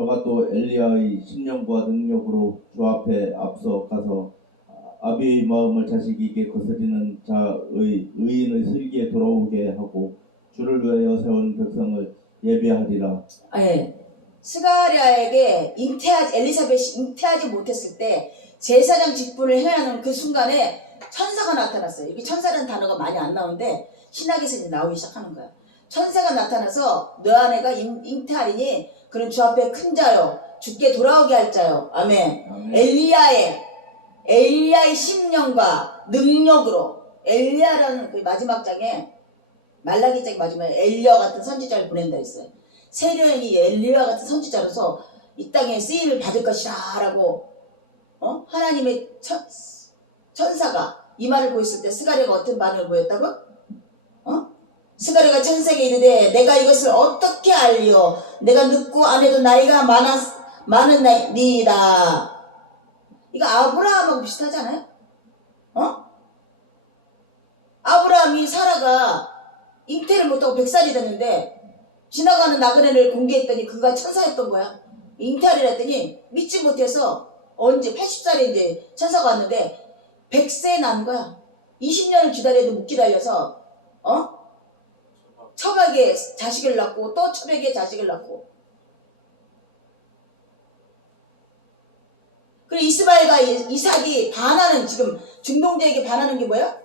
저가 또 엘리야의 심령과 능력으로 주 앞에 앞서 가서 아비의 마음을 자식에게 거스리는 자의 의인의 슬기에 돌아오게 하고 주를 위하여 세운 백성을 예배하리라. 네. 스가랴에게 엘리사벳이 잉태하지 못했을 때 제사장 직분을 해야 하는 그 순간에 천사가 나타났어요. 이게 천사라는 단어가 많이 안 나오는데 신학에서 이제 나오기 시작하는 거야. 천사가 나타나서 너 아내가 잉태하리니 그는 주 앞에 큰 자요 주께 돌아오게 할 자요. 아멘. 아멘. 엘리야의 심령과 능력으로 엘리야라는 그 마지막 장에 말라기 장 마지막에 엘리야 같은 선지자를 보낸다 했어요. 세례인이 엘리야 같은 선지자로서 이 땅에 쓰임을 받을 것이라 라고 하나님의 천사가 이 말을 보였을 때 스가랴가 어떤 반응을 보였다고? 스가랴가 천사에게 이르되 내가 이것을 어떻게 알리오? 내가 늙고 아내도 나이가 많은 나이다. 이거 아브라함하고 비슷하잖아요? 아브라함이 사라가 잉태를 못하고 100살이 됐는데 지나가는 나그네를 공개했더니 그가 천사였던 거야. 잉태하리라 했더니 믿지 못해서 언제 80살에 이제 천사가 왔는데 100세 난 거야. 20년을 기다려도 못 기다려서 첩에게 자식을 낳고 또 첩에게 자식을 낳고. 그리고 이스마엘과 이삭이 반하는, 지금 중동자에게 반하는 게 뭐야?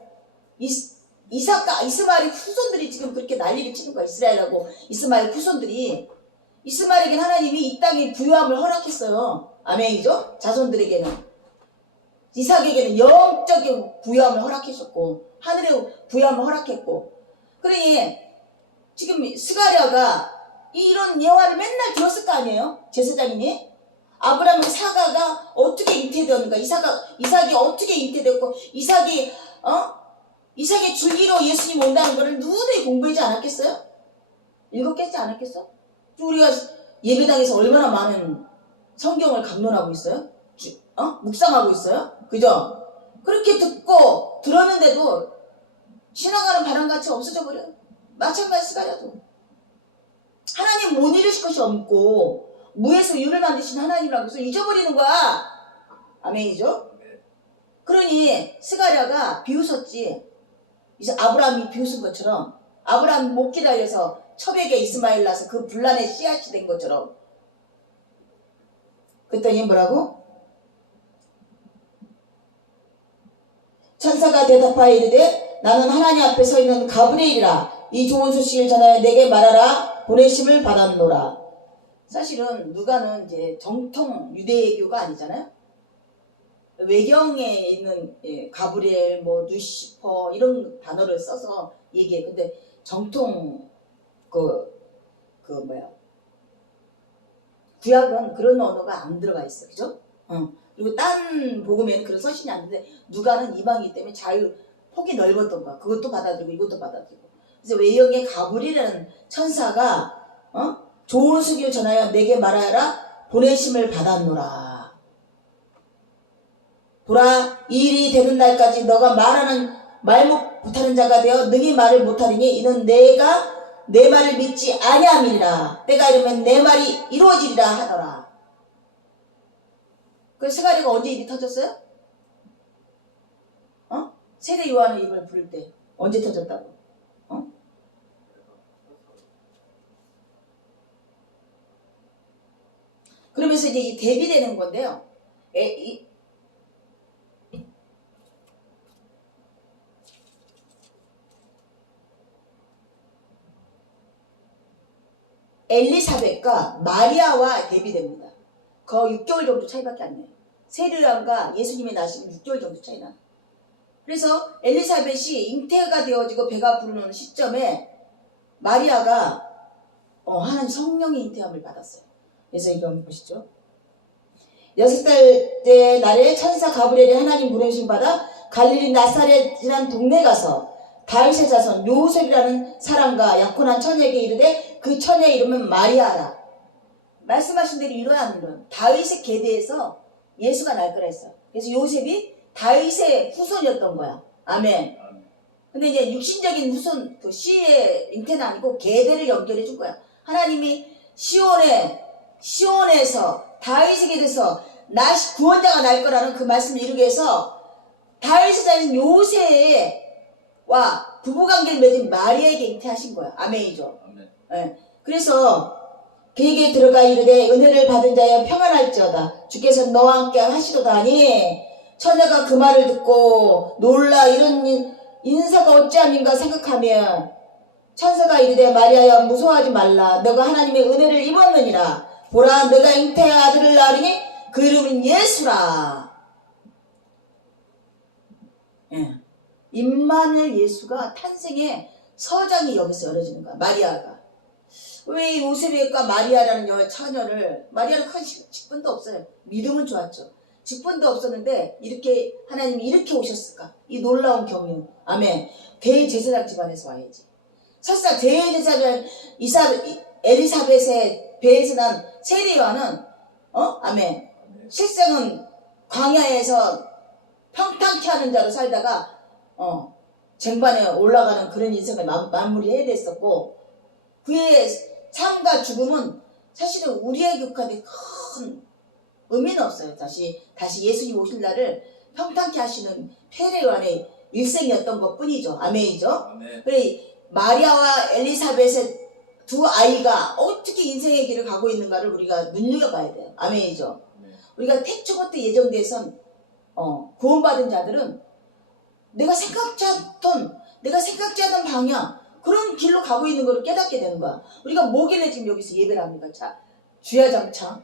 이삭과 이스마엘의 후손들이 지금 그렇게 난리를 치는 거야. 이스라엘하고 이스마엘 후손들이. 이스마엘에게는 하나님이 이 땅에 부유함을 허락했어요. 아멘이죠? 자손들에게는. 이삭에게는 영적인 부유함을 허락했었고 하늘의 부유함을 허락했고. 그러니 지금 스가랴가 이런 예화를 맨날 들었을 거 아니에요? 제사장이니? 아브라함의 사가가 어떻게 잉태되었는가? 이삭이 어떻게 잉태되었고 이삭의 줄기로 예수님 온다는 것을 누구들이 공부하지 않았겠어요? 읽었겠지 않았겠어? 우리가 예배당에서 얼마나 많은 성경을 강론하고 있어요? 묵상하고 있어요? 그죠? 그렇게 듣고 들었는데도 지나가는 바람같이 없어져 버려요. 마찬가지 스가랴도. 하나님 못 이루실 것이 없고 무에서 유를 만드신 하나님이라고 해서 잊어버리는 거야. 아멘이죠? 그러니 스가랴가 비웃었지. 이제 아브라함이 비웃은 것처럼, 아브라함이 못 기다려서 첩에게 이스마엘 낳아서 그 분란의 씨앗이 된 것처럼. 그랬더니 뭐라고? 천사가 대답하여 이르되 나는 하나님 앞에 서 있는 가브리엘이라. 이 좋은 소식을 전하여 내게 말하라. 보내심을 받았노라. 사실은 누가는 이제 정통 유대교가 아니잖아요. 외경에 있는 가브리엘, 루시퍼 이런 단어를 써서 얘기해. 근데 정통 구약은 그런 언어가 안 들어가 있어, 그죠? 그리고 딴 복음에는 그런 서신이 안 되는데 누가는 이방이기 때문에 폭이 넓었던 거야. 그것도 받아들이고 이것도 받아들이고. 그래서 외경의 가브리엘이라는 천사가 좋은 소식을 전하여 내게 말하여라. 보내심을 받았노라. 보라, 이 일이 되는 날까지 너가 말 못하는 자가 되어 능히 말을 못하리니 이는 내가 내 말을 믿지 아니함이니라. 때가 이르면 내 말이 이루어지리라 하더라. 그 스가랴가 언제 입이 터졌어요? 세례 요한의 입을 부를 때 언제 터졌다고? 그러면서 이제 이 대비되는 건데요. 엘리사벳과 마리아와 대비됩니다. 거의 6개월 정도 차이밖에 안 나요. 세례요한과 예수님의 나시는 6개월 정도 차이 나요. 그래서 엘리사벳이 잉태가 되어지고 배가 부르는 시점에 마리아가 하나님 성령의 잉태함을 받았어요. 그래서 이거 한번 보시죠. 6살 때 날에 천사 가브리엘이 하나님 보내심 받아 갈릴리 나사렛이라는 동네 가서 다윗의 자손 요셉이라는 사람과 약혼한 처녀에게 이르되 그 처녀의 이름은 마리아라. 말씀하신 대로 이루어야 안 이루어요. 다윗의 계대에서 예수가 날 거라 했어요. 그래서 요셉이 다윗의 후손이었던 거야. 아멘. 근데 이제 육신적인 후손, 그 씨의 잉태는 아니고 계대를 연결해 준 거야. 하나님이 시온의 광야에서 다윗에게 대해서 구원자가 날 거라는 그 말씀을 이루기 위해서 다윗의 자인 요새와 부부관계를 맺은 마리아에게 잉태하신 거야. 아멘이죠. 아멘. 예. 그래서 그에게 들어가 이르되 은혜를 받은 자여 평안할지어다. 주께서 너와 함께 하시도다니 처녀가 그 말을 듣고 놀라 이런 인사가 어찌함인가 생각하면 천사가 이르되 마리아여 무서워하지 말라. 너가 하나님의 은혜를 입었느니라. 보라 너가 잉태의 아들을 낳으리니 그 이름은 예수라. 예. 임마누엘 예수가 탄생의 서장이 여기서 열어지는 거야. 마리아가. 왜 요셉과 마리아라는 처녀를, 마리아는 큰 직분도 없어요. 믿음은 좋았죠. 직분도 없었는데 이렇게 하나님이 이렇게 오셨을까? 이 놀라운 경륜. 아멘. 대제사장 집안에서 와야지. 설사 대제사장 엘리사벳의 배에서 난 세례요한은 아멘. 실생은 광야에서 평탄케 하는 자로 살다가 쟁반에 올라가는 그런 인생을 마무리해야 됐었고 그의 삶과 죽음은 사실은 우리에게 큰 의미는 없어요. 다시 예수님 오실 날을 평탄케 하시는 페레요한의 일생이었던 것 뿐이죠. 아멘이죠. 아멘. 그래 마리아와 엘리사벳의 두 아이가 어떻게 인생의 길을 가고 있는가를 우리가 눈여겨봐야 돼요. 아멘이죠. 아멘. 우리가 태초부터 예정돼선 구원받은 자들은 내가 생각지 않던 방향 그런 길로 가고 있는 걸 깨닫게 되는 거야. 우리가 뭐길래 지금 여기서 예배를 합니까? 자, 주야장창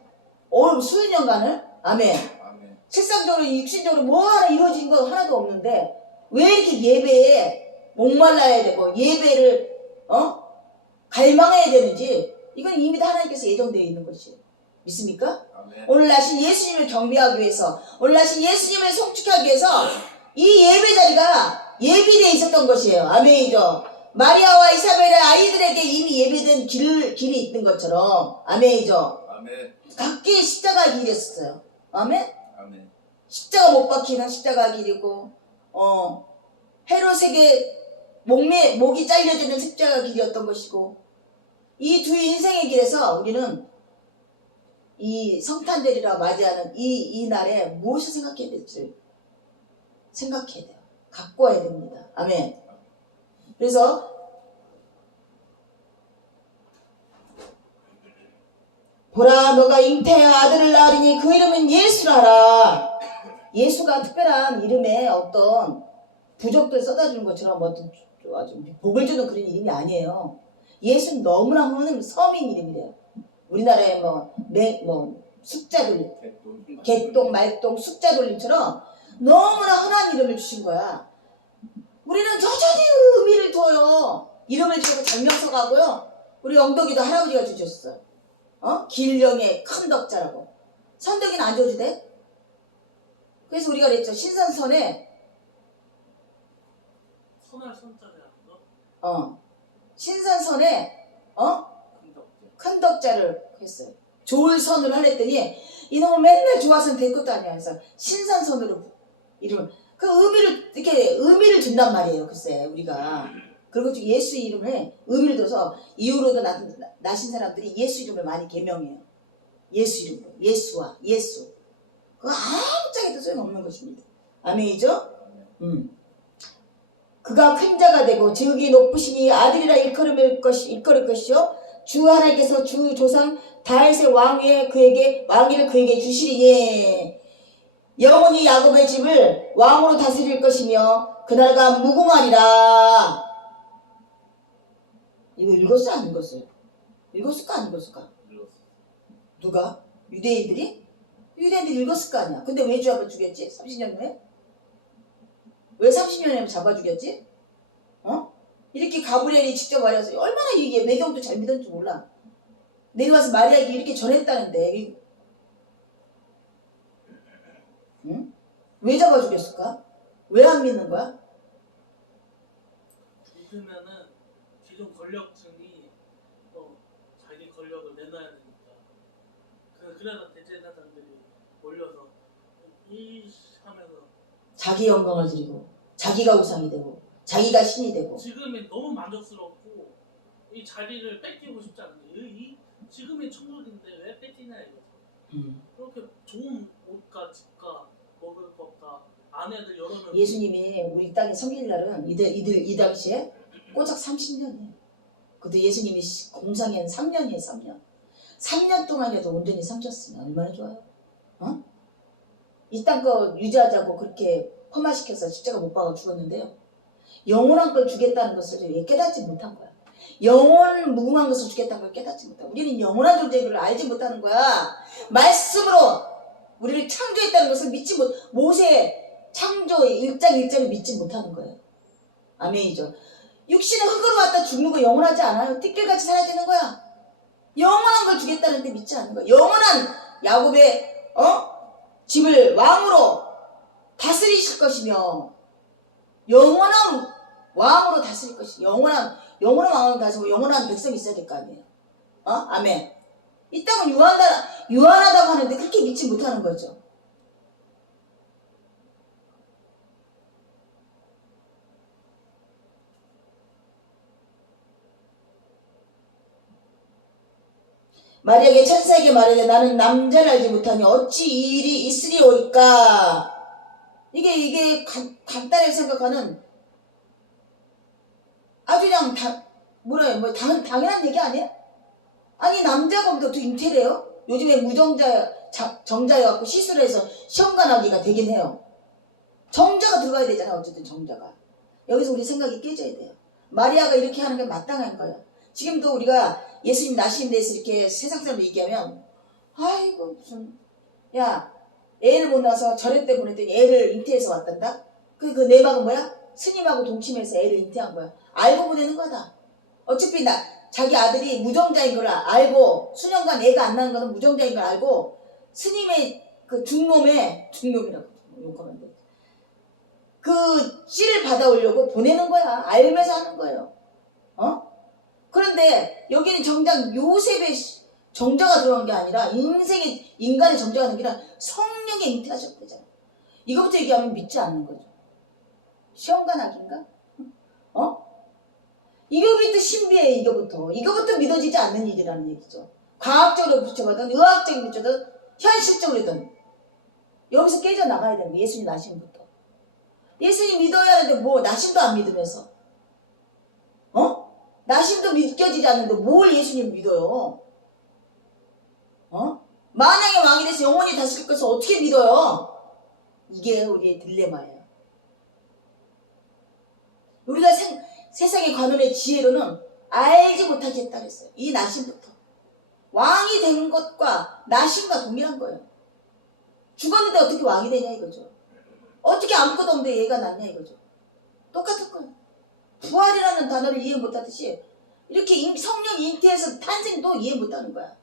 수년 년간을 아멘. 아멘. 실상적으로 육신적으로 뭐 하나 이루어진 거 하나도 없는데 왜 이렇게 예배에 목말라야 되고 예배를 갈망해야 되는지 이건 이미 다 하나님께서 예정되어 있는 것이에요. 믿습니까? 아멘. 오늘 나신 예수님을 경배하기 위해서 오늘 나신 예수님을 송축하기 위해서 이 예배 자리가 예비되어 있었던 것이에요. 아멘이죠. 마리아와 이사벨의 아이들에게 이미 예비된 길이 있는 것처럼 아멘이죠. 아멘. 각기 십자가 길이었어요. 아멘. 아멘. 십자가 못 박히는 십자가 길이고 헤롯에게 목이 잘려지는 십자가 길이었던 것이고 이 두 인생의 길에서 우리는 이 성탄절이라 맞이하는 이 날에 무엇을 생각해야 될지 생각해야 돼요. 갖고 와야 됩니다. 아멘. 그래서 보라 너가 잉태의 아들을 낳으리니 그 이름은 예수라라. 예수가 특별한 이름에 어떤 부족들 써다 주는 것처럼 어떤 아주 복을 주는 그런 이름이 아니에요. 예수는 너무나 흔한 서민 이름이래요. 우리나라에 숫자 돌림, 개똥, 말똥, 숫자 돌림처럼 너무나 흔한 이름을 주신 거야. 우리는 여전히 의미를 둬요. 이름을 주고 장명서 가고요. 우리 영덕이도 할아버지가 주셨어요. 길령의 큰 덕자라고. 선덕이는 안 줘도 돼? 그래서 우리가 그랬죠. 신선선에 선할 선자냐 신선선에 큰 덕자를 했어요. 좋을 선을 하랬더니 이놈은 맨날 좋아서는 될 것도 아니야. 그래서 신선선으로 이름을 그 의미를 준단 말이에요. 글쎄 우리가 그리고 예수 이름에 의미를 둬서 이후로도 나신 사람들이 예수 이름을 많이 개명해요. 예수 이름으로 예수와 예수 그거 아무짝에도 소용없는 것입니다. 아멘이죠? 그가 큰 자가 되고 지극히 높으시니 아들이라 일컬을 것이요 주 하나님께서 주 조상 다윗의 왕위를 그에게 주시리니 영원히 야곱의 집을 왕으로 다스릴 것이며 그날가 무궁하리라. 이거 읽었어 안 읽었어요? 읽었을까 안 읽었을까? 누가? 유대인들이 읽었을 거 아니야. 근데 왜 잡아 죽였지? 30년 후에? 왜 30년에 잡아 죽였지? 이렇게 가브리엘이 직접 말해서 얼마나 이게 외경도 잘 믿었는지 몰라. 내려와서 마리아에게 이렇게 전했다는데 응? 왜 잡아 죽였을까? 왜 안 믿는 거야? 믿으면은 기존 권력층이 자기 권력을 내놔야 되니까 그래서 대제사장들이 몰려서 하면서 자기 영광을 드리고 자기가 우상이 되고 자기가 신이 되고 지금이 너무 만족스럽고 이 자리를 뺏기고 싶지 않은데 지금이 천국인데 왜 뺏기냐 이거죠. 그렇게 좋은 옷과 집과 먹을 것과 아내들 여러 명. 예수님이 우리 땅에 섬길 날은 이 당시에 꼬작 30년이에요. 그것도 예수님이 공상에 한 3년이에요. 3년. 3년 동안이라도 온전히 섬겼으면 얼마나 좋아요. 어? 이 땅 거 유지하자고 그렇게 폄하시켜서 십자가 못 박아 죽었는데요. 영원한 걸 주겠다는 것을 왜 깨닫지 못한 거야. 영원 무궁한 것을 주겠다는 걸 깨닫지 못한 거야. 우리는 영원한 존재인 걸 알지 못하는 거야. 말씀으로 우리를 창조했다는 것을 믿지 못, 모세 창조 1장 1절을 믿지 못하는 거예요. 아멘이죠. 육신은 흙으로 왔다 죽는 거 영원하지 않아요. 띠끌같이 사라지는 거야. 영원한 걸 주겠다는데 믿지 않는 거야. 영원한 야곱의 집을 왕으로 다스리실 것이며 영원한 왕으로 다스릴 것이며 영원한 왕으로 다스리고 영원한 백성이 있어야 될 거 아니에요. 아멘. 이 땅은 유한하다고 하는데 그렇게 믿지 못하는 거죠. 마리아에게 천사에게 말하되 나는 남자를 알지 못하니 어찌 이 일이 있으리오이까. 이게 간단하게 생각하는 아주 그냥 당연한 얘기 아니에요? 아니 남자가 어떻게 잉태래요? 요즘에 정자여갖고 시술해서 시험관하기가 되긴 해요. 정자가 들어가야 되잖아. 어쨌든 정자가. 여기서 우리 생각이 깨져야 돼요. 마리아가 이렇게 하는 게 마땅한 거예요. 지금도 우리가 예수님 나시는 데서 이렇게 세상 사람들 얘기하면 아이고 무슨 야 애를 못 낳아서 절에 때 보냈더니 애를 잉태해서 왔단다? 그 내막은 뭐야? 스님하고 동침해서 애를 잉태한 거야. 알고 보내는 거다. 어차피 자기 아들이 무정자인 걸 알고 수년간 애가 안 나는 거는 무정자인 걸 알고 스님의 그 중놈이라고 욕하면 돼. 그 씨를 받아오려고 보내는 거야. 알면서 하는 거예요. 그런데 여기는 정작 요셉의 정자가 들어간 게 아니라 인간의 정자가 들어간 게 아니라 성령의 잉태하셨대잖아. 이거부터 얘기하면 믿지 않는 거죠. 시험관학인가? 이거부터 신비해. 이거부터 믿어지지 않는 일이라는 얘기죠. 과학적으로 붙여보든 의학적으로 붙여든 현실적으로든 여기서 깨져나가야 되는 거예요. 예수님 나심부터. 예수님 믿어야 하는데 나심도 안 믿으면서 나심도 믿겨지지 않는데 뭘 예수님 믿어요? 만약에 왕이 돼서 영원히 다스릴 것을 어떻게 믿어요? 이게 우리의 딜레마예요. 우리가 세상의 관원의 지혜로는 알지 못하게 했다 그랬어요. 이 나심부터. 왕이 되는 것과 나심과 동일한 거예요. 죽었는데 어떻게 왕이 되냐 이거죠. 어떻게 아무것도 없는데 얘가 낫냐 이거죠. 똑같은 거예요. 부활이라는 단어를 이해 못하듯이 이렇게 성령 잉태해서 탄생도 이해 못하는 거야.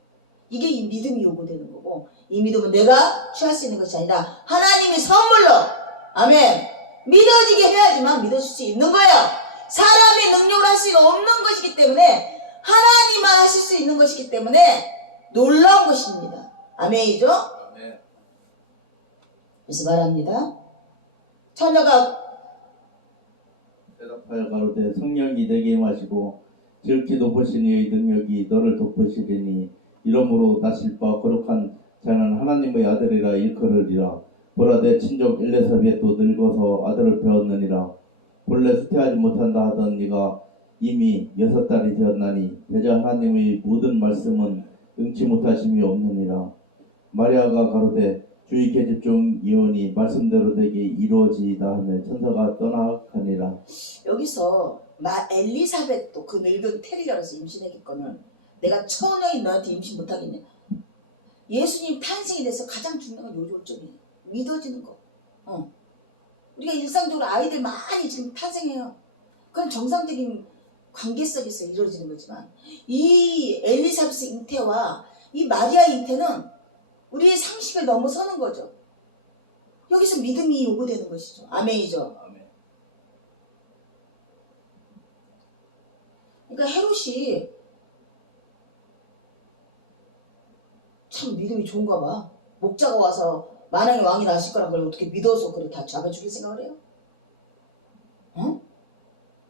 이게 이 믿음이 요구되는 거고 이 믿음은 내가 취할 수 있는 것이 아니라 하나님의 선물로 아멘 믿어지게 해야지만 믿어줄 수 있는 거예요. 사람의 능력으로 할 수 없는 것이기 때문에 하나님만 하실 수 있는 것이기 때문에 놀라운 것입니다. 아멘이죠? 아멘. 그래서 말합니다. 처녀가 대답하여 가로되 성령이 내게 임하시고 지극히 높으신 이의 능력이 너를 덮으시리니 이러므로 나실 바 거룩한 자는 하나님의 아들이라 일컬으리라. 보라 내 친족 엘리사벳도 늙어서 아들을 배웠느니라. 본래 수태하지 못한다 하던 네가 이미 6달이 되었나니 대저 하나님의 모든 말씀은 응치 못하심이 없느니라. 마리아가 가로되 주의 계집 중 예언이 말씀대로 되게 이루어지이다 하며 천사가 떠나가니라. 여기서 엘리사벳도 그 늙은 테리라서 임신했겠거늘 내가 처녀인 너한테 임신 못하겠냐. 예수님 탄생에 대해서 가장 중요한 건 요절점이에요. 믿어지는 거. 우리가 일상적으로 아이들 많이 지금 탄생해요. 그건 정상적인 관계 속에서 이루어지는 거지만 이 엘리사벳의 잉태와 이 마리아의 잉태는 우리의 상식을 넘어서는 거죠. 여기서 믿음이 요구되는 것이죠. 아멘이죠. 아멘. 그러니까 헤롯이 참 믿음이 좋은가 봐. 목자가 와서 만왕의 왕이 나실 거란 걸 어떻게 믿어서 그래 다 잡아 죽일 생각을 해요?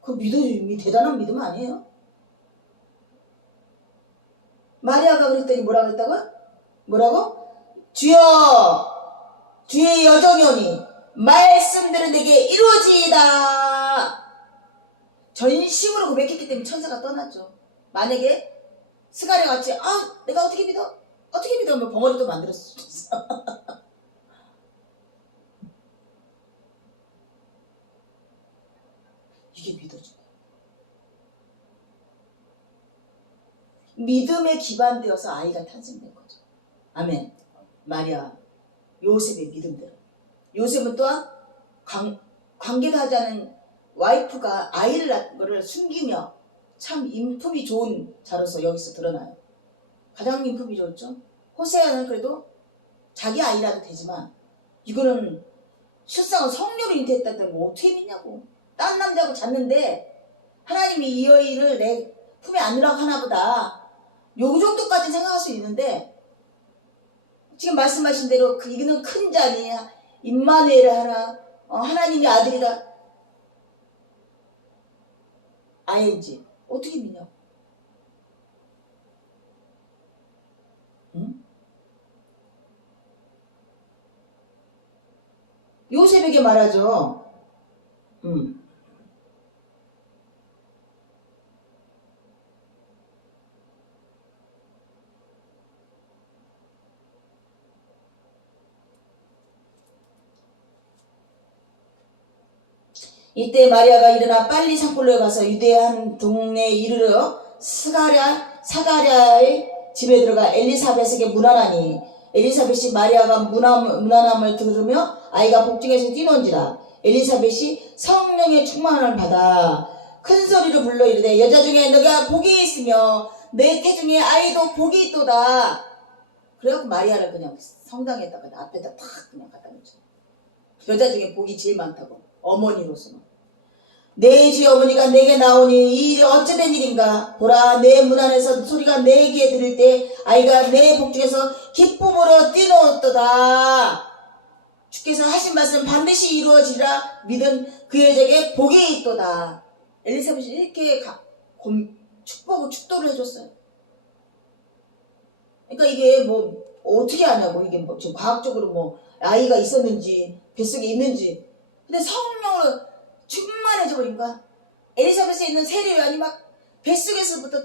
그 믿음이 대단한 믿음 아니에요? 마리아가 그랬더니 뭐라고 했다고요? 뭐라고? 주여 주의 여정이 오니 말씀대로 내게 이루어지이다. 전심으로 고백했기 때문에 천사가 떠났죠. 만약에 스가랴 같이 내가 어떻게 믿어? 어떻게 믿어? 하면 벙어리도 만들었을 수도 있어. 이게 믿어져. 믿음에 기반되어서 아이가 탄생된 거죠. 아멘. 마리아, 요셉의 믿음대로. 요셉은 또한 관계도 하지 않은 와이프가 아이를 낳은 것을 숨기며 참 인품이 좋은 자로서 여기서 드러나요. 가장 인품이 좋죠. 호세아는 그래도 자기 아이라도 되지만 이거는 실상은 성녀로 잉태했다는 거 어떻게 믿냐고. 딴 남자하고 잤는데 하나님이 이 아이를 내 품에 안으라고 하나 보다. 요 정도까지 생각할 수 있는데 지금 말씀하신 대로 이거는 큰 자니 임마누엘을 하나 하나님의 아들이라 ING 어떻게 믿냐고. 응? 요셉에게 말하죠. 이때 마리아가 일어나 빨리 산골로 가서 유대의 한 동네에 이르러 사가랴의 집에 들어가 엘리사벳에게 문안하니 엘리사벳이 마리아가 문안함을 들으며 아이가 복중에서 뛰노는지라. 엘리사벳이 성령의 충만함을 받아 큰 소리로 불러 이르되 여자 중에 너가 복이 있으며 내 태중에 아이도 복이 있도다. 그래갖고 마리아를 그냥 성당에다가 앞에다 탁 그냥 갖다 놓죠. 여자 중에 복이 제일 많다고. 어머니로서는. 내 주의 어머니가 내게 나오니 이 일이 어찌된 일인가. 보라 내 문 안에서 소리가 내 귀에 들을 때 아이가 내 복중에서 기쁨으로 뛰노었도다. 주께서 하신 말씀 반드시 이루어지리라 믿은 그 여자에게 복이 있도다. 엘리사벳이 이렇게 축도를 해줬어요. 그러니까 이게 뭐 어떻게 하냐고. 이게 뭐 지금 과학적으로 뭐 아이가 있었는지 뱃속에 있는지. 근데 성령으로 충만해져 버린 거야. 엘리사벳에 있는 세례요한이 막 뱃속에서부터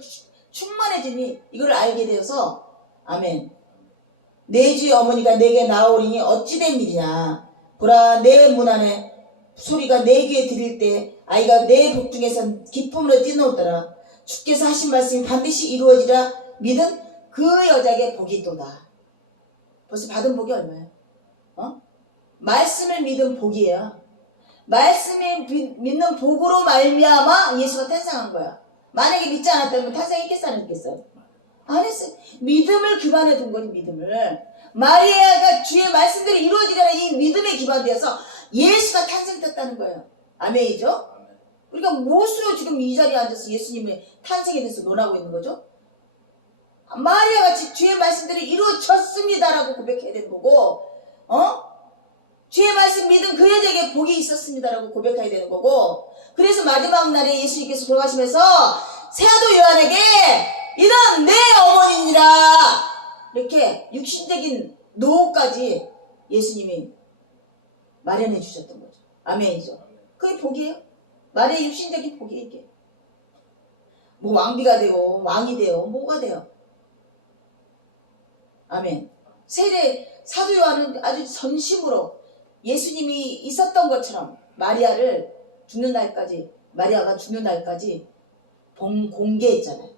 충만해지니 이걸 알게 되어서 아멘. 내 주의 어머니가 내게 나오리니 어찌된 일이냐. 보라 내 문 안에 소리가 내 귀에 들릴 때 아이가 내 복중에서 기쁨으로 뛰노더라. 주께서 하신 말씀이 반드시 이루어지라 믿은 그 여자에게 복이 있도다. 벌써 받은 복이 얼마예요? 말씀을 믿은 복이에요. 말씀에 믿는 복으로 말미암아 예수가 탄생한 거야. 만약에 믿지 않았다면 탄생했겠어 안 했겠어요? 안 했어요. 믿음을 기반에 둔 거지. 믿음을. 마리아가 주의 말씀대로 이루어지려는 이 믿음에 기반되어서 예수가 탄생됐다는 거예요. 아멘이죠? 우리가 무엇으로 지금 이 자리에 앉아서 예수님의 탄생에 대해서 논하고 있는 거죠? 마리아가 주의 말씀대로 이루어졌습니다라고 고백해야 되는 거고, 주의 말씀 믿은 그 여자에게 복이 있었습니다라고 고백해야 되는 거고, 그래서 마지막 날에 예수님께서 돌아가시면서 세아도 요한에게 이런 내 어머니니라 이렇게 육신적인 노후까지 예수님이 마련해 주셨던 거죠. 아멘이죠. 그게 복이에요. 말의 육신적인 복이에요. 이게 뭐 왕비가 되고 왕이 되고 뭐가 돼요. 아멘. 세례 사도 요한은 아주 전심으로 예수님이 있었던 것처럼 마리아가 죽는 날까지 공개했잖아요.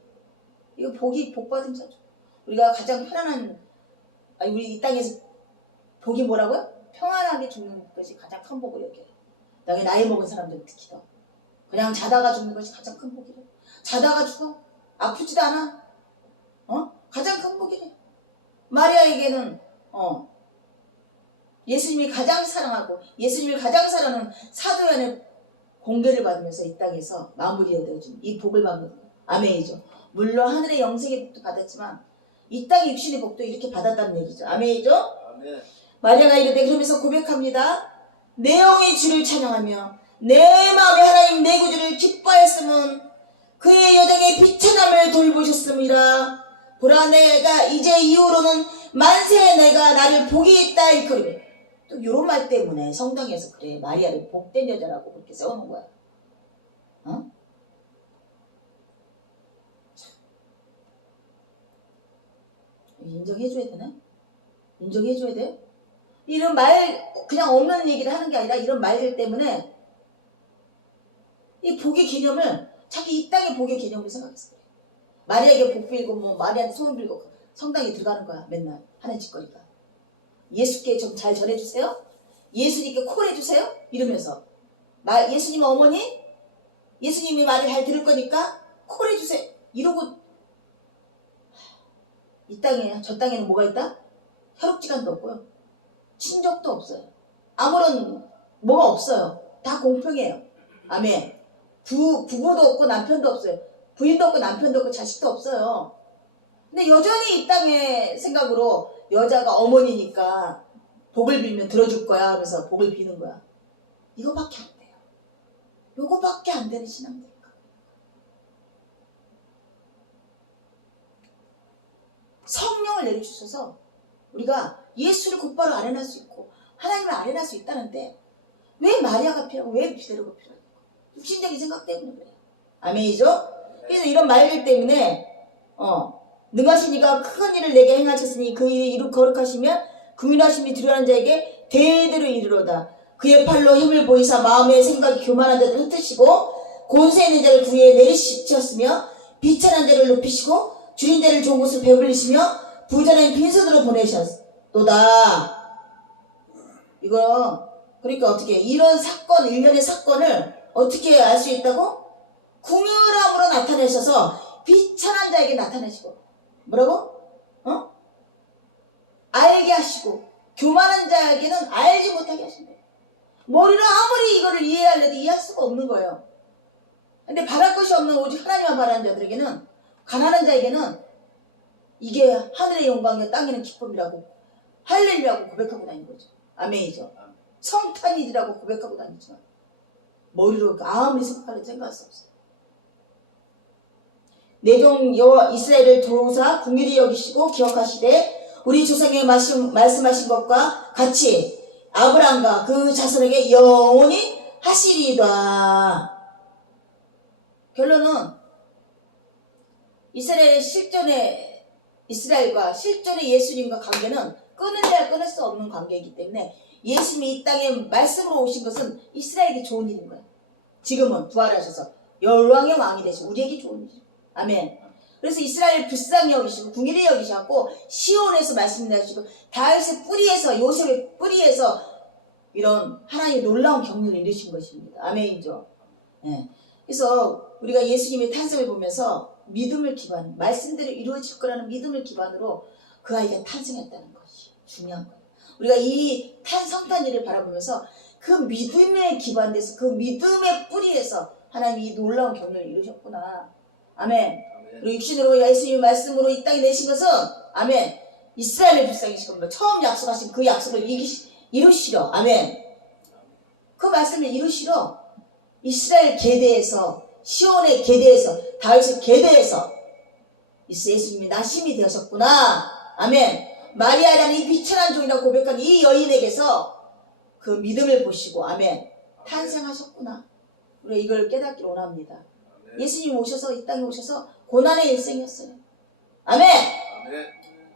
이거 복받은 자죠. 우리가 가장 편안한, 우리 이 땅에서 복이 뭐라고요? 평안하게 죽는 것이 가장 큰 복을 여겨요. 그다음에 나이 먹은 사람들은 특히 더. 그냥 자다가 죽는 것이 가장 큰 복이래. 자다가 죽어. 아프지도 않아. 가장 큰 복이래. 마리아에게는 예수님이 가장 사랑하고 예수님을 가장 사랑하는 사도 요한의 공개를 받으면서 이 땅에서 마무리되어진 이 복을 받는 거예요. 아멘이죠. 물론 하늘의 영생의 복도 받았지만 이 땅의 육신의 복도 이렇게 받았다는 얘기죠. 아멘이죠. 아멘. 마리아가 이르되 그러면서 고백합니다. 내 영이 주를 찬양하며 내 마음에 하나님 내 구주를 기뻐했음은 그의 여정의 비천함을 돌보셨습니다. 보라 내가 이제 이후로는 만세 내가 나를 복이 있다 일컬음이. 또 요런 말 때문에 성당에서 그래 마리아를 복된 여자라고 그렇게 세우는 거야. 어? 인정해줘야 되나? 인정해줘야 돼요? 이런 말 그냥 없는 얘기를 하는 게 아니라 이런 말들 때문에 이 복의 개념을 자기 이 땅의 복의 개념으로 생각했어. 그래. 마리아에게 복 빌고 뭐 마리아한테 소문 빌고 성당에 들어가는 거야. 맨날 하는 짓거리가. 예수께 좀 잘 전해주세요. 예수님께 콜해주세요. 이러면서 예수님 어머니 예수님이 말을 잘 들을 거니까 콜해주세요. 이러고 이 땅에 저 땅에는 뭐가 있다? 혈육지간도 없고요. 친족도 없어요. 아무런 뭐가 없어요. 다 공평해요. 아멘. 부부도 없고 남편도 없어요. 부인도 없고 남편도 없고 자식도 없어요. 근데 여전히 이 땅의 생각으로 여자가 어머니니까 복을 빌면 들어줄 거야 하면서 복을 비는 거야. 이거밖에 안 돼요. 요거밖에 안 되는 신앙들인가. 성령을 내려주셔서 우리가 예수를 곧바로 아련할 수 있고 하나님을 아련할 수 있다는데 왜 마리아가 필요하고 왜 비데로가 필요하고 육신적인 생각 때문에 그래요. 아멘이죠? 그래서 이런 말들 때문에 능하신 이가 큰 일을 내게 행하셨으니 그 일이 이루 거룩하시면 긍휼하심이 두려워하는 자에게 대대로 이르로다. 그의 팔로 힘을 보이사 마음의 생각이 교만한 자를 흩으시고 곤세 있는 자를 구에 내리시었으며 비천한 자를 높이시고 줄인 자를 좋은 곳을 배불리시며 부자는 빈손으로 보내셨도다. 이거 그러니까 어떻게 이런 사건 일련의 사건을 어떻게 알 수 있다고? 긍휼함으로 나타내셔서 비천한 자에게 나타내시고 뭐라고? 알게 하시고 교만한 자에게는 알지 못하게 하신대요. 머리로 아무리 이거를 이해하려도 이해할 수가 없는 거예요. 근데 바랄 것이 없는 오직 하나님만 바라는 자들에게는 가난한 자에게는 이게 하늘의 영광이요 땅에는 기쁨이라고 할렐루야고 고백하고 다니는 거죠. 아멘이죠. 성탄이라고 고백하고 다니지만 머리로 아무리 생각할 수 없어요. 내 종 여호와 이스라엘을 도우사 긍휼히 여기시고 기억하시되 우리 조상에게 말씀하신 것과 같이 아브라함과 그 자손에게 영원히 하시리이다. 결론은 이스라엘과 실존의 예수님과 관계는 끊을래야 끊을 수 없는 관계이기 때문에 예수님이 이 땅에 말씀으로 오신 것은 이스라엘에게 좋은 일인 거예요. 지금은 부활하셔서 열왕의 왕이 되시고 우리에게 좋은 일이죠. 아멘. 그래서 이스라엘 불쌍히 여기시고 궁일히 여기셨고 시온에서 말씀 내시고 다윗의 뿌리에서 요셉의 뿌리에서 이런 하나님의 놀라운 경륜을 이루신 것입니다. 아멘이죠. 네. 그래서 우리가 예수님의 탄생을 보면서 믿음을 기반, 말씀대로 이루어질 거라는 믿음을 기반으로 그 아이가 탄생했다는 것이 중요한 거예요. 우리가 이 성탄일을 바라보면서 그 믿음에 기반돼서 그 믿음의 뿌리에서 하나님이 이 놀라운 경륜을 이루셨구나. 아멘. 그리고 육신으로 예수님의 말씀으로 이 땅에 내신 것은 아멘. 이스라엘의 불쌍이신 겁니다. 처음 약속하신 그 약속을 이루시려. 아멘. 그 말씀을 이루시려 이스라엘 계대에서 시온의 계대에서 다윗의 계대에서 예수님이 나심이 되셨구나. 아멘. 마리아라는 이 비천한 종이라고 고백한 이 여인에게서 그 믿음을 보시고 아멘. 탄생하셨구나. 우리가 이걸 깨닫기 원합니다. 예수님 오셔서 이 땅에 오셔서 고난의 일생이었어요. 아멘.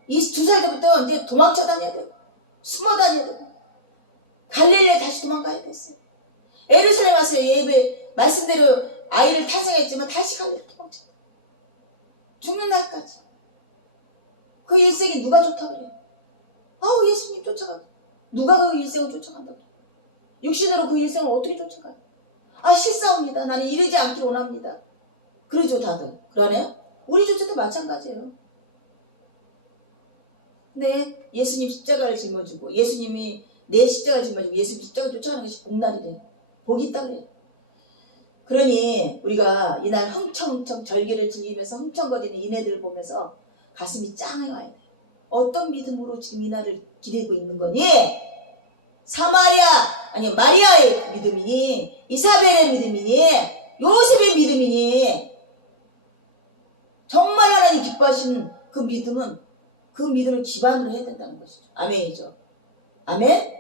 이 2살 때부터 이제 도망쳐 다녀야 되고 숨어 다녀야 되고 갈릴리에 다시 도망가야 됐어요. 예루살렘 와서 예배 말씀대로 아이를 탄생했지만 다시 갈릴리 도망쳐 죽는 날까지. 그 일생이 누가 좋다 그래요? 아우 예수님 쫓아가. 누가 그 일생을 쫓아간다고 그래요? 육신으로 그 일생을 어떻게 쫓아가요? 아 싫사옵니다. 나는 이르지 않기 원합니다. 그러죠 다들. 그러네요. 우리조차도 마찬가지예요. 근데 예수님 십자가를 짊어지고 예수님이 내 십자가를 짊어지고 예수님 십자가를 쫓아가는 것이 복날이래요. 복이 있다 그래요. 그러니 우리가 이날 흥청흥청 절기를 즐기면서 흥청거리는 이네들을 보면서 가슴이 짱해와야 돼요. 어떤 믿음으로 지금 이날을 기대고 있는 거니? 마리아의 믿음이니? 이사벨의 믿음이니? 요셉의 믿음이니? 정말 하나님 기뻐하시는 그 믿음은 그 믿음을 기반으로 해야 된다는 것이죠. 아멘이죠. 아멘.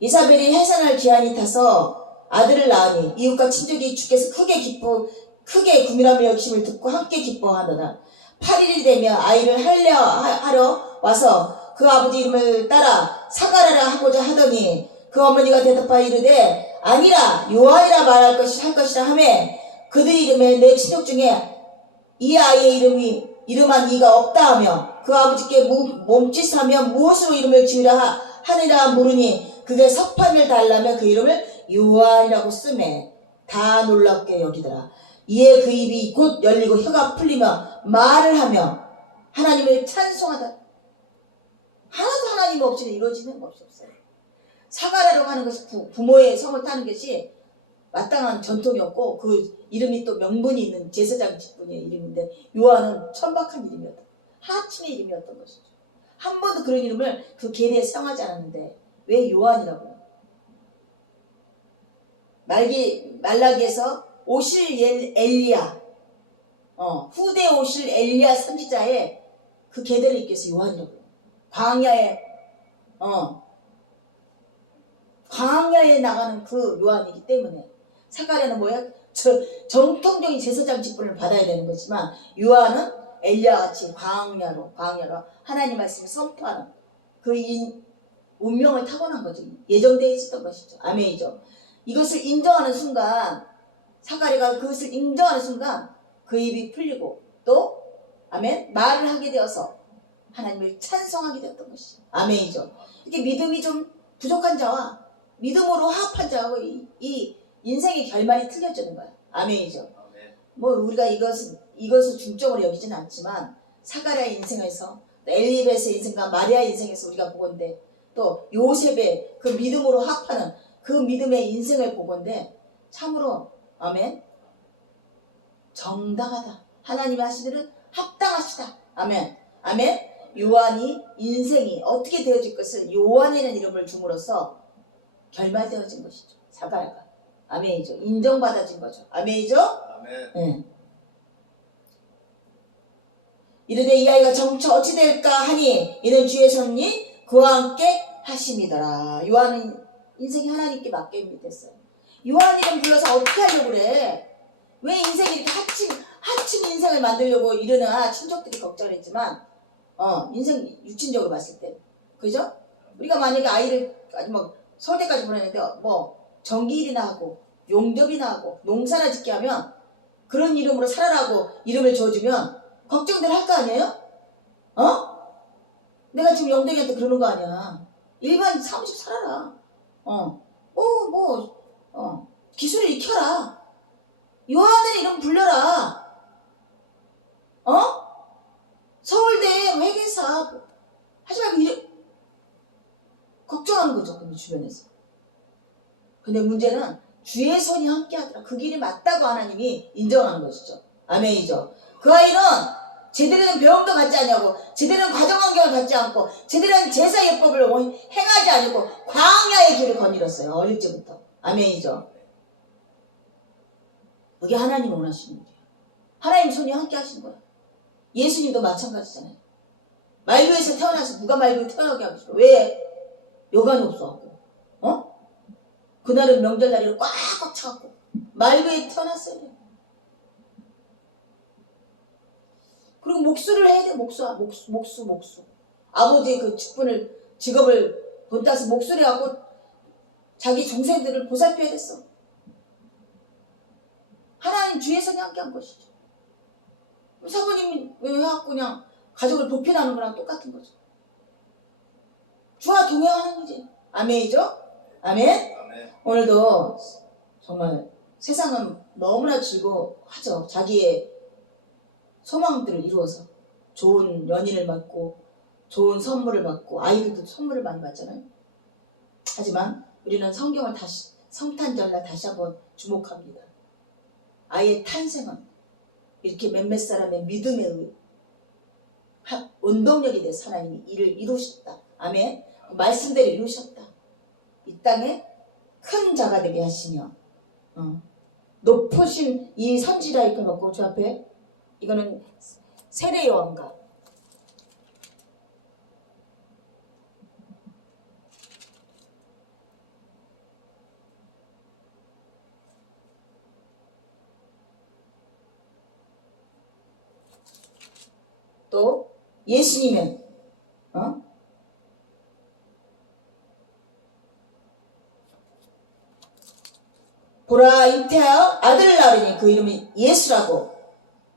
이사벨이 해산할 기한이 타서 아들을 낳으니 이웃과 친족이 주께서 크게 구밀하며 여기심을 듣고 함께 기뻐하더라. 8일이 되며 아이를 하려 와서 그 아버지 이름을 따라 사가랴라 하고자 하더니 그 어머니가 대답하여 이르되 아니라 요한이라 할 것이라 하매 그들 이름에 내 친족 중에 이 아이의 이름한 이가 없다 하며 그 아버지께 몸짓하며 무엇으로 이름을 지으라 하느냐 물으니 그게 석판을 달라며 그 이름을 요한이라고 쓰매 다 놀랍게 여기더라. 이에 그 입이 곧 열리고 혀가 풀리며 말을 하며 하나님을 찬송하다. 하나도 하나님 없이는 이루어지는 것이 없어요. 사가랴라고 하는 것이 부모의 성을 타는 것이 마땅한 전통이었고 그 이름이 또 명분이 있는 제사장 직분의 이름인데 요한은 천박한 이름이었다. 하층의 이름이었던 것이죠. 한 번도 그런 이름을 그 계례에 사용하지 않았는데 왜 요한이라고 해요? 말라기에서 오실 엘리야 후대 오실 엘리야 선지자의 그 계대를 잇겨서 요한이라고 해요. 광야에 나가는 그 요한이기 때문에 사가랴는 뭐야? 정통적인 제사장 직분을 받아야 되는 거지만 요한은 엘리야같이 광야로 하나님 말씀을 선포하는 그 운명을 타고난 거죠. 예정되어 있었던 것이죠. 아멘이죠. 이것을 인정하는 순간 사가랴가 그것을 인정하는 순간 그 입이 풀리고 또 아멘 말을 하게 되어서 하나님을 찬송하게 되었던 것이죠. 아멘이죠. 이렇게 믿음이 좀 부족한 자와 믿음으로 화합한 자하고 이 인생의 결말이 틀려지는 거야. 아멘이죠. 뭐 우리가 이것을 중점으로 여기지는 않지만 사가랴의 인생에서 엘리베스의 인생과 마리아의 인생에서 우리가 보건대 또 요셉의 그 믿음으로 합하는 그 믿음의 인생을 보건대 참으로 아멘 정당하다. 하나님이 하신 일은 합당하시다. 아멘. 요한이 인생이 어떻게 되어질 것을 요한이라는 이름을 줌으로써 결말되어진 것이죠. 사가랴가. 아멘이죠. 인정받아진 거죠. 아멘이죠. 아멘. 네. 이르되 이 아이가 정처 어찌 될까 하니 이는 주의 손이 그와 함께 하심이더라. 요한은 인생이 하나님께 맡겨있댔어요. 요한 이름 불러서 어떻게 하려고 그래? 왜 인생이 이렇게 하층 인생을 만들려고 이러나 친족들이 걱정을 했지만 인생 육친적으로 봤을 때 그죠? 우리가 만약에 아이를 서울대까지 보내는데 정기일이나 하고 용접이나 하고 농사나 짓게 하면 그런 이름으로 살아라고 이름을 줘주면 걱정들 할 거 아니에요? 내가 지금 영덕이한테 그러는 거 아니야. 일반 사무직 살아라. 기술을 익혀라. 요한을 이름 불려라. 서울대 회계사 하지 말고 걱정하는 거죠. 근데 주변에서. 근데 문제는 주의 손이 함께 하더라. 그 길이 맞다고 하나님이 인정하는 것이죠. 아멘이죠. 그 아이는 제대로 된 배움도 갖지 않냐고, 제대로 된 과정 환경을 갖지 않고, 제대로 된 제사 예법을 행하지 않고 광야의 길을 거닐었어요. 어릴 때부터. 아멘이죠. 그게 하나님 원하시는 일이에요. 하나님 손이 함께 하시는 거야. 예수님도 마찬가지잖아요. 말교에서 태어나서 누가 말교에 태어나게 하고 싶어? 왜? 여관이 없어갖고. 그날은 명절날이로 꽉꽉 차갖고 말교에 태어났어요. 그리고 목수를 해야 돼. 목수. 아버지의 그 직업을 본따서 목수를 해갖고 자기 동생들을 보살펴야 됐어. 하나님 주의 손이 함께 한 것이죠. 사모님이 왜 해갖고 그냥 가족을 보편하는 거랑 똑같은 거죠. 주와 동행하는 거지. 아멘이죠? 아멘? 오늘도 정말 세상은 너무나 즐거워하죠. 자기의 소망들을 이루어서 좋은 연인을 받고 좋은 선물을 받고 아이들도 선물을 많이 받잖아요. 하지만 우리는 성경을 성탄절날 다시 한번 주목합니다. 아이의 탄생은 이렇게 몇몇 사람의 믿음의 원동력이 돼서 하나님이 이를 이루셨다. 아멘. 그 말씀대로 이루셨다. 이 땅에 큰 자가 되게 하시며 높으신 이 선지자 이끌어놓고 저 앞에 이거는 세례 요한과 또 예수님은 보라 잉태하여 아들을 낳으니 그 이름이 예수라고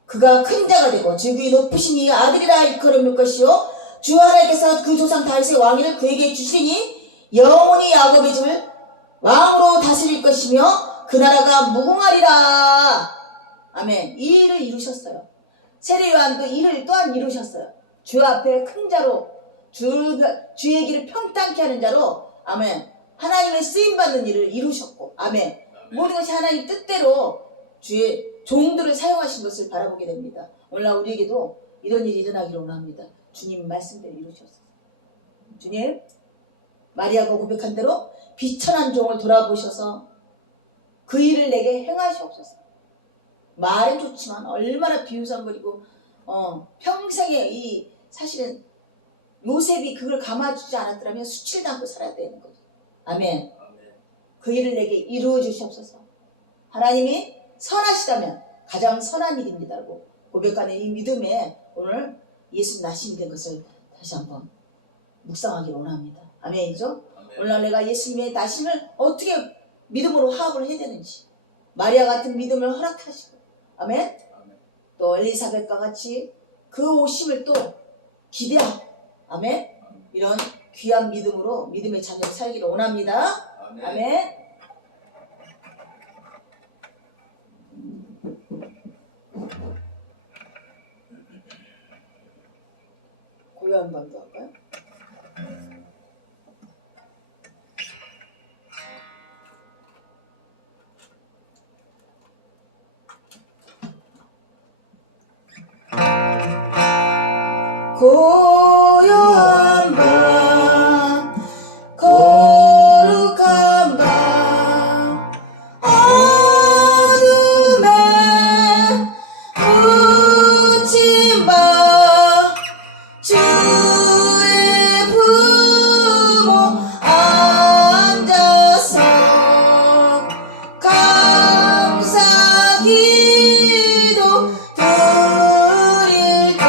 그가 큰 자가 되고 지극히 높으신 이의 아들이라 일컬음일 것이요 주 하나님께서 그 조상 다윗의 왕위를 그에게 주시니 영원히 야곱의 집을 왕으로 다스릴 것이며 그 나라가 무궁하리라. 아멘. 이 일을 이루셨어요. 세례 요한도 이를 또한 이루셨어요. 주 앞에 큰 자로 주의 길을 평탄케 하는 자로 아멘. 하나님의 쓰임받는 일을 이루셨고 아멘. 모든 것이 하나님 뜻대로 주의 종들을 사용하신 것을 바라보게 됩니다. 오늘날 우리에게도 이런 일이 일어나기를 원합니다. 주님 말씀대로 이루셨어요. 주님 마리아가 고백한 대로 비천한 종을 돌아보셔서 그 일을 내게 행하시옵소서. 말은 좋지만 얼마나 비우상거리고 평생에 이 사실은 요셉이 그걸 감아주지 않았더라면 수치를 담고 살아야 되는 거죠. 아멘. 그 일을 내게 이루어 주시옵소서. 하나님이 선하시다면 가장 선한 일입니다라고 고백하는 이 믿음에 오늘 예수 나심이 된 것을 다시 한번 묵상하기 원합니다. 아멘이죠? 오늘 내가 예수님의 나심을 어떻게 믿음으로 화합을 해야 되는지 마리아 같은 믿음을 허락하시고 아멘? 또 엘리사벳과 같이 그 오심을 또 기대하고 아멘? 이런 귀한 믿음으로 믿음의 자녀를 살기를 원합니다. 아멘. 고요한 밤도 할까요? 고요한 밤 거룩한 밤 어둠에 묻힌 밤 주의 부모 앉아서 감사 기도 드릴 때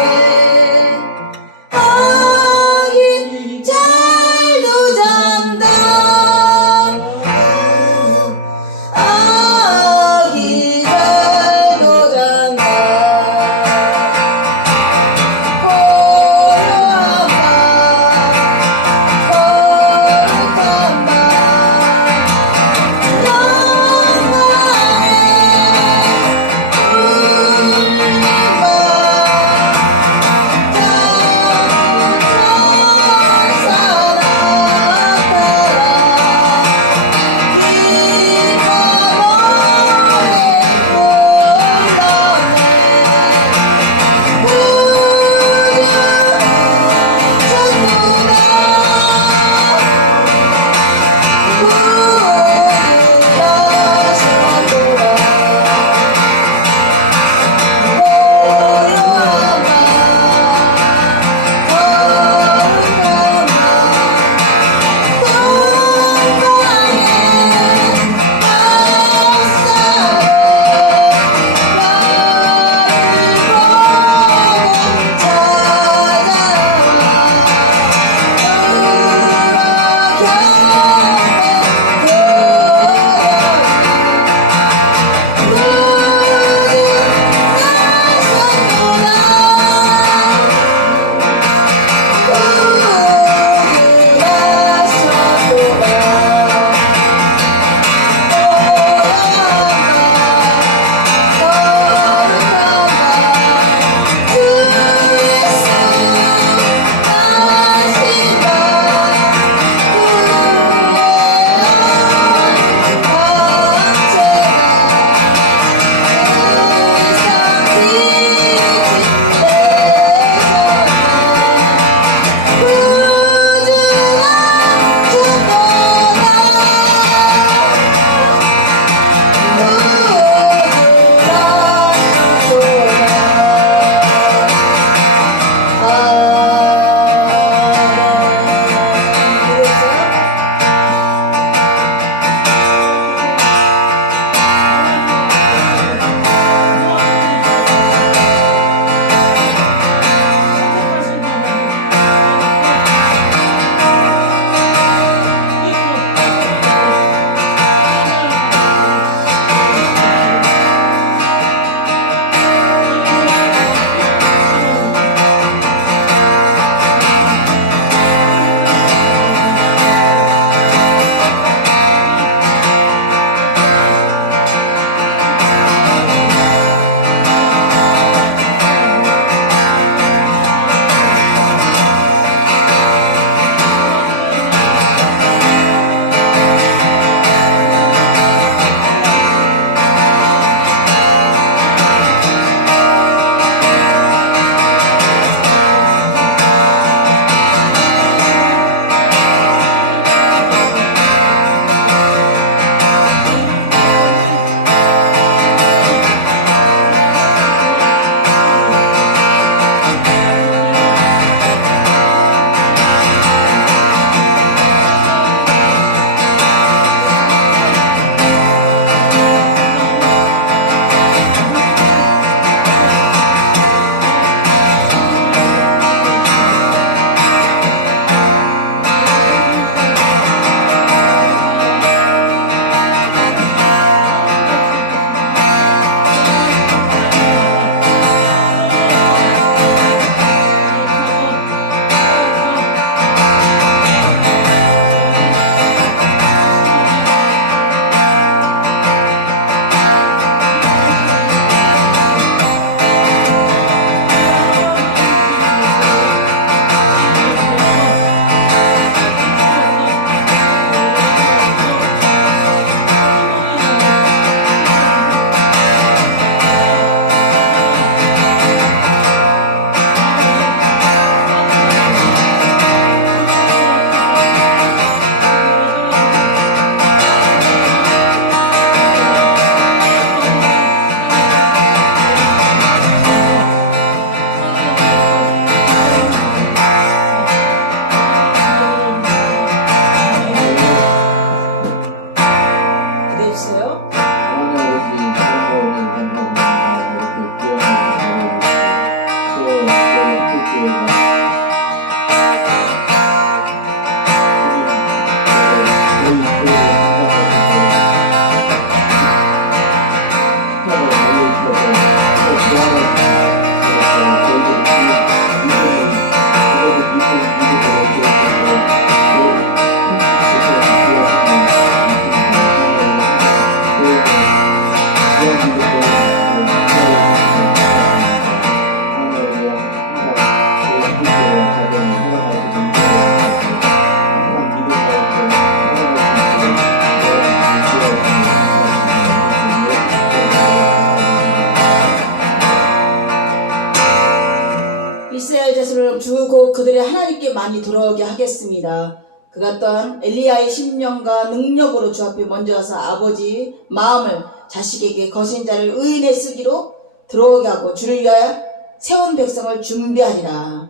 또 그들의 하나님께 많이 돌아오게 하겠습니다. 그가 또한 엘리야의 심령과 능력으로 주 앞에 먼저 와서 아버지 마음을 자식에게 거신 자를 의인에 쓰기로 들어오게 하고 주를 위하여 세운 백성을 준비하리라.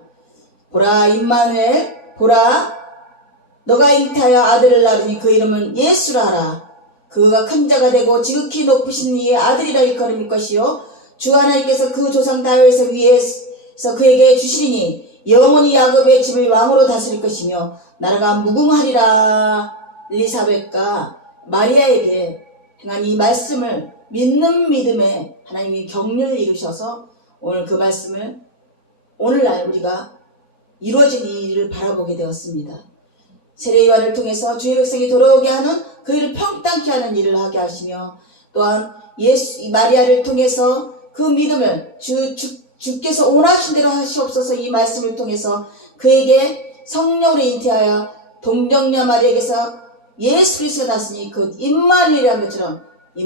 보라 임마누엘, 보라 너가 잉태하여 아들을 낳으니 그 이름은 예수라 하라. 그가 큰 자가 되고 지극히 높으신 이의 아들이라 일컬음일 것이요 주 하나님께서 그 조상 다윗의 위에서 그에게 주시리니 영원히 야곱의 집을 왕으로 다스릴 것이며 나라가 무궁하리라. 엘리사벳과 마리아에게 행한 이 말씀을 믿는 믿음에 하나님이 격려를 이루셔서 오늘 그 말씀을 오늘날 우리가 이루어진 이 일을 바라보게 되었습니다. 세례요한을 통해서 주의 백성이 돌아오게 하는 그 일을 평탄케 하는 일을 하게 하시며 또한 마리아를 통해서 그 믿음을 주께서 원하신 대로 하시옵소서. 이 말씀을 통해서 그에게 성령으로 잉태하여 동정녀 마리아에게서 예수 그리스도가 났으니 그 임마누엘이라는 것처럼